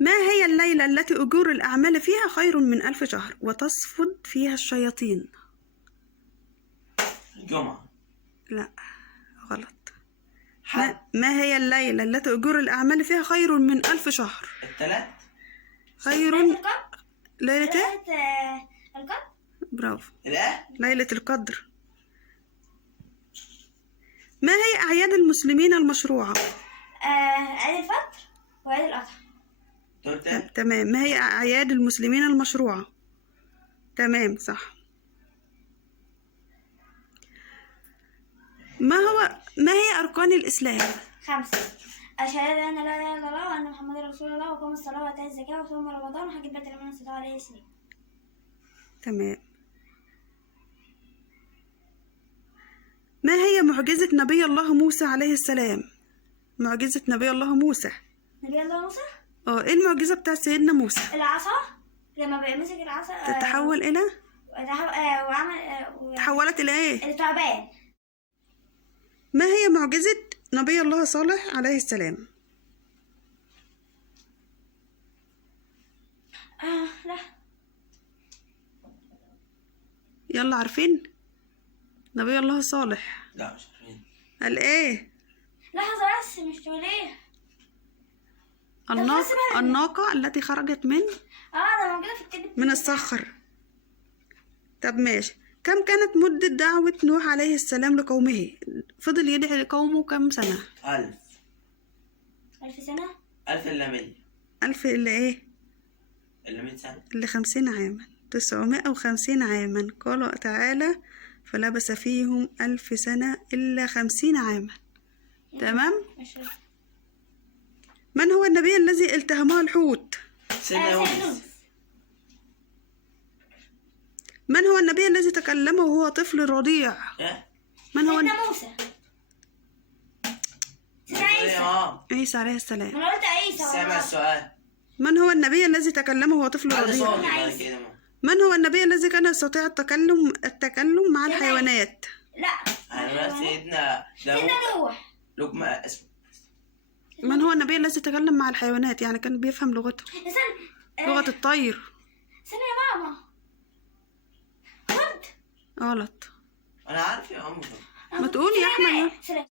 ما هي الليلة التي أجور الأعمال فيها خير من 1000 شهر وتصفد فيها الشياطين؟ الجمعة. لا، غلط. حد. ما هي الليلة التي أجور الأعمال فيها خير من 1000 شهر؟ التلات. خير. ليلة القدر. ليلة إيه؟ ليلة القدر. برافو، الآن. ليلة القدر. ما هي أعياد المسلمين المشروعة؟ عيد الفطر وعيد الأضحى. تمام. ما هي أعياد المسلمين المشروعة؟ تمام، صح. ما هي أركان الإسلام؟ 5. أشهد أن لا إله إلا الله وأن محمدا رسول الله وقام الصلاة وآتى الزكاة وصوم رمضان وحج البيت لمن استطاع عليه سبيلا. تمام. ما هي معجزة نبي الله موسى عليه السلام؟ معجزة نبي الله موسى. نبي الله موسى؟ ايه المعجزة بتاعت سيدنا موسى؟ العصا، لما بيمسك العصا تتحول إلى وعمل تحولت إلى إيه؟ الثعبان. ما هي معجزة نبي الله صالح عليه السلام؟ لا. يلا، عارفين نبي الله صالح لا مش عارفين. قال ايه؟ لحظة بس، مش تقول ايه؟ الناقة التي خرجت ده موجودة في الكتاب من الصخر. طب ماشي. كم كانت مدة دعوة نوح عليه السلام لقومه؟ فضل يدعي لقومه كم سنة؟ 1000. 1000 سنة؟ 1000 إلا 100. 1000 إلا ايه؟ إلا 100 سنة. إلا 50 عاما. 950 عاما. قال تعالى: فلبث فيهم 1000 سنة إلا 50 عاما. تمام؟ من هو النبي الذي التهمه الحوت؟ سيدنا يونس. من هو النبي الذي تكلم وهو طفل رضيع؟ من هو سيدنا موسى. سيدنا عيسى. عيسى عليه السلام. أنا قلت عيسى. سامع السؤال. من هو النبي الذي تكلم وهو طفل رضيع؟ من هو النبي الذي كان يستطيع التكلم مع الحيوانات؟ لا. سيدنا نوح. لقمة اسمه. من هو النبي الذي تكلم مع الحيوانات، يعني كان بيفهم لغته؟ لغة الطير. استنى يا ماما. غلط. أنا عارف يا أمي. ما تقولي يا أحمد.